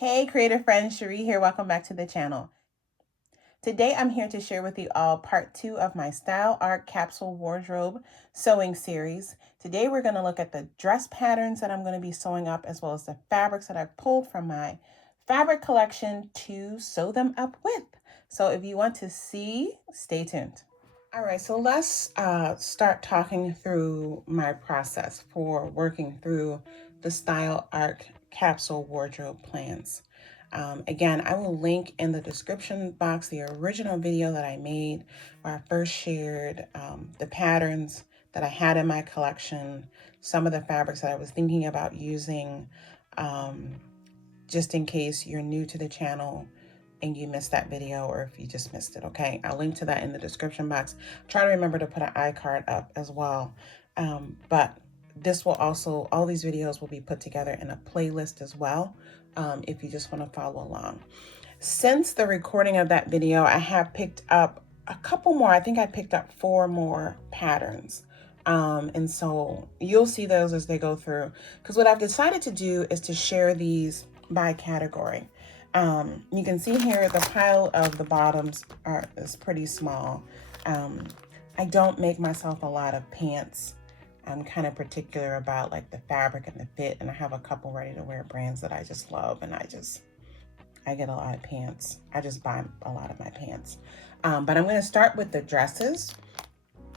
Hey creative friends, Cherie here. Welcome back to the channel. Today I'm here to share with you all part 2 of my Style Art Capsule Wardrobe sewing series. Today we're going to look at the dress patterns that I'm going to be sewing up, as well as the fabrics that I've pulled from my fabric collection to sew them up with. So if you want to see, stay tuned. All right, so let's start talking through my process for working through the Style Art Capsule Wardrobe plans. Again, I will link in the description box the original video that I made where I first shared the patterns that I had in my collection, some of the fabrics that I was thinking about using, just in case you're new to the channel and you missed that video, or if you just missed it. Okay, I'll link to that in the description box. Try to remember to put an iCard up as well. But this will also, all these videos will be put together in a playlist as well, if you just want to follow along. Since the recording of that video, I have picked up a couple more. I think I picked up 4 more patterns. And so you'll see those as they go through, because what I've decided to do is to share these by category. You can see here the pile of the bottoms is pretty small. I don't make myself a lot of pants. I'm kind of particular about like the fabric and the fit, and I have a couple ready to wear brands that I just love, and I get a lot of pants. I just buy a lot of my pants. But I'm going to start with the dresses.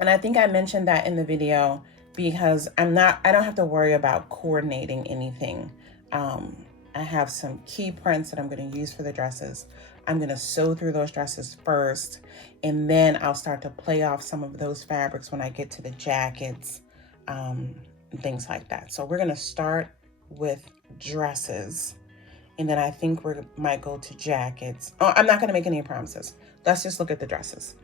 And I think I mentioned that in the video because I don't have to worry about coordinating anything. I have some key prints that I'm going to use for the dresses. I'm going to sew through those dresses first, and then I'll start to play off some of those fabrics when I get to the jackets, and things like that. So we're going to start with dresses, and then I think we might go to jackets. Oh, I'm not going to make any promises. Let's just look at the dresses.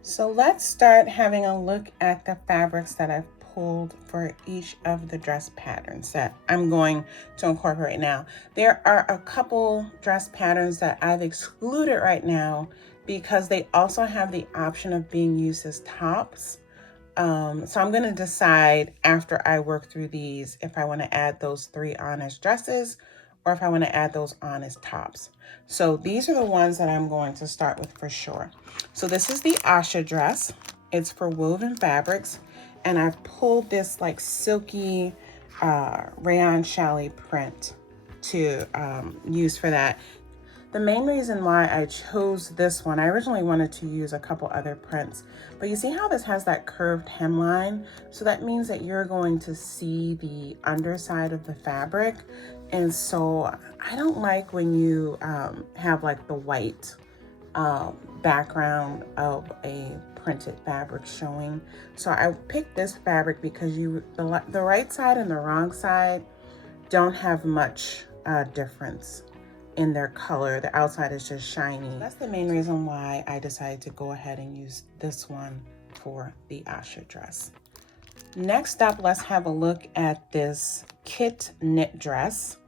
So let's start having a look at the fabrics that I've pulled for each of the dress patterns that I'm going to incorporate now. There are a couple dress patterns that I've excluded right now because they also have the option of being used as tops. So I'm going to decide after I work through these if I want to add those 3 on as dresses or if I want to add those on as tops. So these are the ones that I'm going to start with for sure. So this is the Asha dress. It's for woven fabrics, and I've pulled this like silky rayon challis print to use for that. The main reason why I chose this one, I originally wanted to use a couple other prints, but you see how this has that curved hemline? So that means that you're going to see the underside of the fabric. And so I don't like when you have like the white background of a printed fabric showing. So I picked this fabric because the right side and the wrong side don't have much difference in their color. The outside is just shiny. That's the main reason why I decided to go ahead and use this one for the Asha dress. Next up, let's have a look at this kit knit dress.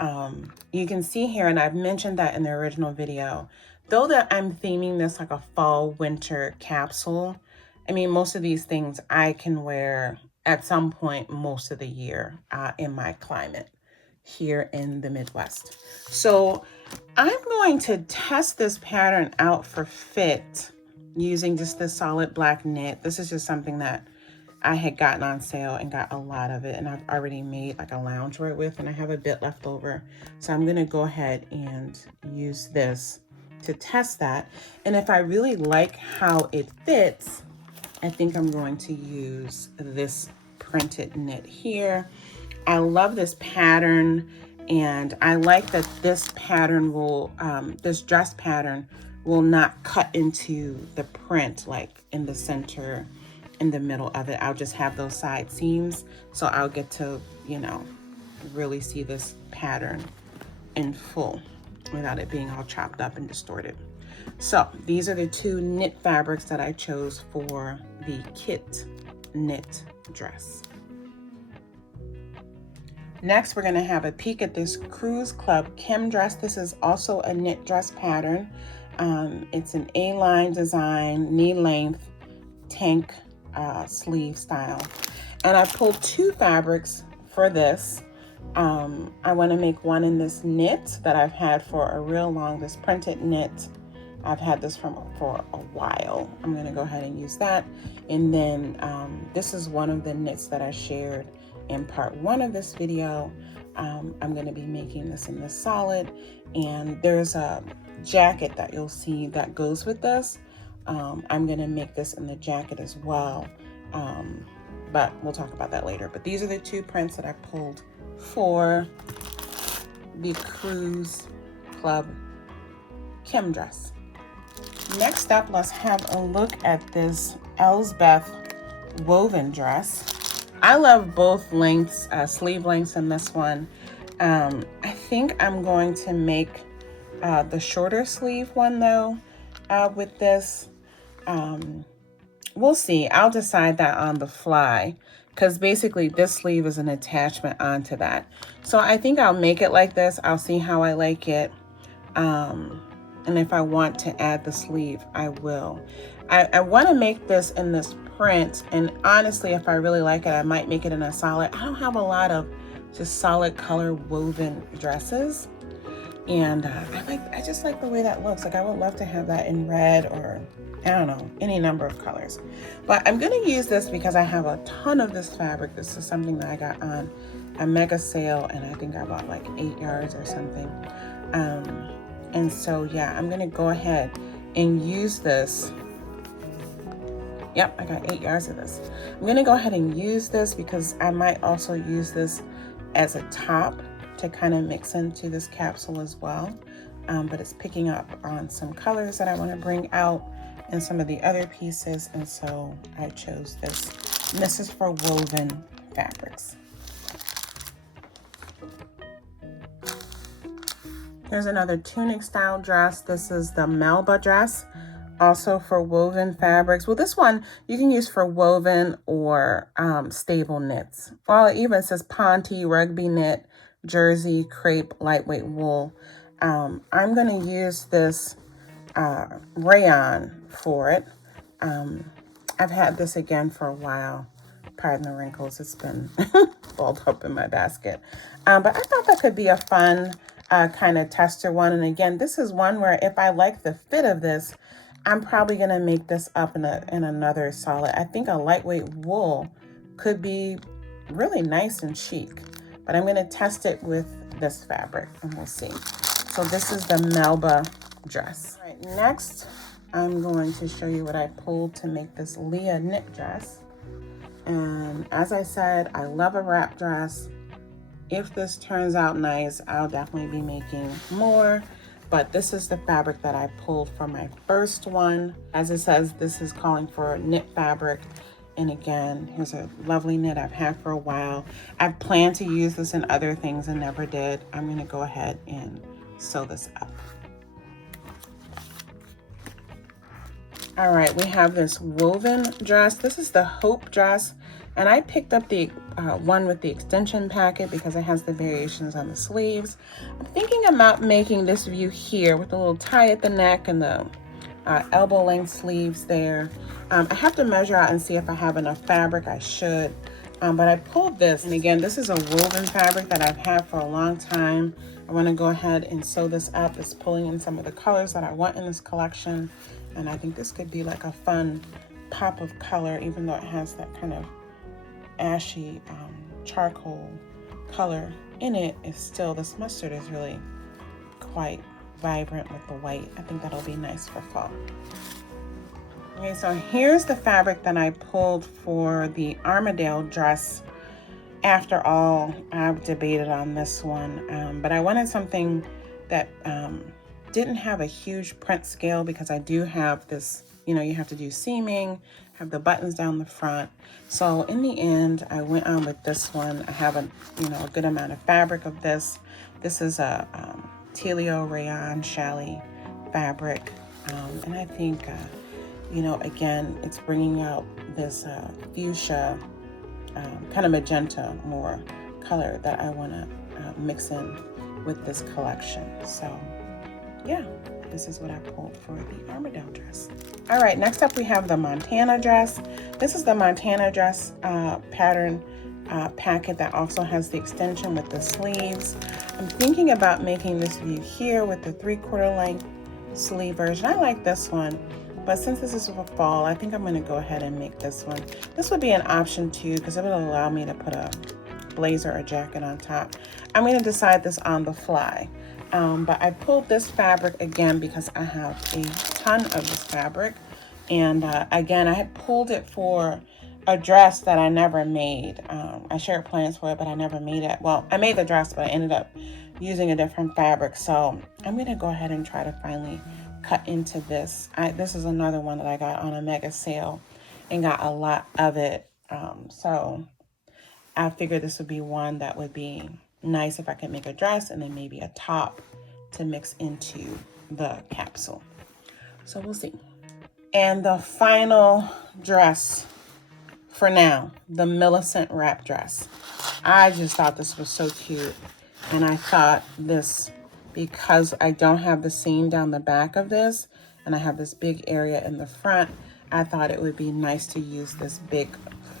You can see here, and I've mentioned that in the original video, though that I'm theming this like a fall winter capsule, I mean, most of these things I can wear at some point most of the year in my climate here in the Midwest. So I'm going to test this pattern out for fit using just this solid black knit. This is just something that I had gotten on sale and got a lot of it, and I've already made like a loungewear with, and I have a bit left over. So I'm gonna go ahead and use this to test that. And if I really like how it fits, I think I'm going to use this printed knit here. I love this pattern, and I like that this pattern will, this dress pattern will not cut into the print like in the center, in the middle of it. I'll just have those side seams, so I'll get to, you know, really see this pattern in full without it being all chopped up and distorted. So these are the 2 knit fabrics that I chose for the kit knit dress. Next, we're going to have a peek at this Cru Club dress. This is also a knit dress pattern. It's an A-line design, knee length, tank sleeve style. And I pulled 2 fabrics for this. I want to make one in this knit that I've had for a real long, this printed knit. I've had this for a while. I'm going to go ahead and use that. And then this is one of the knits that I shared in part 1 of this video. I'm going to be making this in the solid, and there's a jacket that you'll see that goes with this. I'm going to make this in the jacket as well, but we'll talk about that later. But these are the 2 prints that I pulled for the Cru Club dress. Next up, let's have a look at this Elspeth woven dress. I love both lengths, sleeve lengths in this one. I think I'm going to make the shorter sleeve one though with this. We'll see. I'll decide that on the fly, because basically this sleeve is an attachment onto that. So I think I'll make it like this. I'll see how I like it. And if I want to add the sleeve, I will. I want to make this in this print, and honestly, if I really like it, I might make it in a solid. I don't have a lot of just solid color woven dresses, and I just like the way that looks. Like, I would love to have that in red, or I don't know, any number of colors. But I'm going to use this because I have a ton of this fabric. This is something that I got on a mega sale, and I think I bought like 8 yards or something. And so, yeah, I'm going to go ahead and use this. Yep, I got 8 yards of this. I'm going to go ahead and use this because I might also use this as a top to kind of mix into this capsule as well. But it's picking up on some colors that I want to bring out and some of the other pieces. And so I chose this. And this is for woven fabrics. Here's another tunic style dress. This is the Melba Dress, also for woven fabrics. Well, this one you can use for woven or stable knits. Well, it even says Ponte, rugby knit, jersey, crepe, lightweight wool. I'm going to use this rayon for it. I've had this again for a while. Pardon the wrinkles, it's been balled up in my basket. But I thought that could be a fun kind of tester one. And again, this is one where if I like the fit of this, I'm probably going to make this up in another solid. I think a lightweight wool could be really nice and chic, but I'm going to test it with this fabric and we'll see. So this is the Melba dress. All right, next I'm going to show you what I pulled to make this Leah knit dress. And as I said, I love a wrap dress. If this turns out nice, I'll definitely be making more. But this is the fabric that I pulled for my first one. As it says, this is calling for knit fabric. And again, here's a lovely knit I've had for a while. I've planned to use this in other things and never did. I'm going to go ahead and sew this up. All right, we have this woven dress. This is the Hope dress. And I picked up the one with the extension packet because it has the variations on the sleeves. I'm thinking about making this view here with a little tie at the neck and the elbow length sleeves there. I have to measure out and see if I have enough fabric. I should. But I pulled this. And again, this is a woven fabric that I've had for a long time. I want to go ahead and sew this up. It's pulling in some of the colors that I want in this collection. And I think this could be like a fun pop of color, even though it has that kind of ashy charcoal color in it. Is still, this mustard is really quite vibrant with the white. I think that'll be nice for fall. Okay, so here's the fabric that I pulled for the Amaral dress. After all, I've debated on this one, but I wanted something that didn't have a huge print scale because I do have this, you know, you have to do seaming, have the buttons down the front. So in the end, I went on with this one. I have a good amount of fabric of this. This is a Telio Rayon Challis fabric, and I think again, it's bringing out this fuchsia kind of magenta more color that I want to mix in with this collection. So yeah, this is what I pulled for the Amaral dress. All right, next up we have the Montana dress. This is the Montana dress pattern packet that also has the extension with the sleeves. I'm thinking about making this view here with the 3/4 length sleeve version. I like this one, but since this is for fall, I think I'm going to go ahead and make this one. This would be an option too, because it would allow me to put a blazer or jacket on top. I'm going to decide this on the fly. But I pulled this fabric again because I have a ton of this fabric. And again, I had pulled it for a dress that I never made. I shared plans for it, but I never made it. Well, I made the dress, but I ended up using a different fabric. So I'm going to go ahead and try to finally cut into this. This is another one that I got on a mega sale and got a lot of it. So I figured this would be one that would be nice if I could make a dress and then maybe a top to mix into the capsule. So we'll see. And the final dress for now, the Millicent wrap dress. I just thought this was so cute. And I thought this, because I don't have the seam down the back of this, and I have this big area in the front, I thought it would be nice to use this big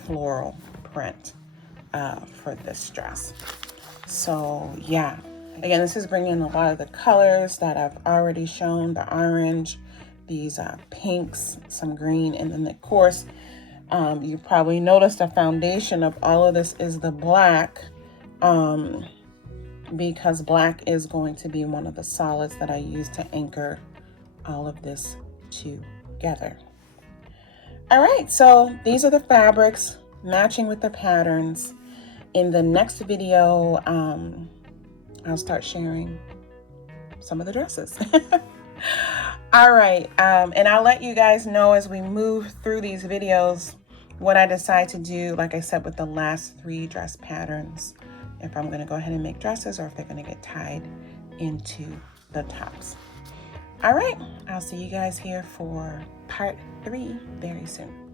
floral print for this dress. So yeah, again, this is bringing a lot of the colors that I've already shown, the orange, these pinks, some green, and then of course, you probably noticed the foundation of all of this is the black, because black is going to be one of the solids that I use to anchor all of this together. All right, so these are the fabrics matching with the patterns. In the next video, I'll start sharing some of the dresses. All right, and I'll let you guys know as we move through these videos what I decide to do, like I said, with the last 3 dress patterns. If I'm going to go ahead and make dresses or if they're going to get tied into the tops. All right, I'll see you guys here for part 3 very soon.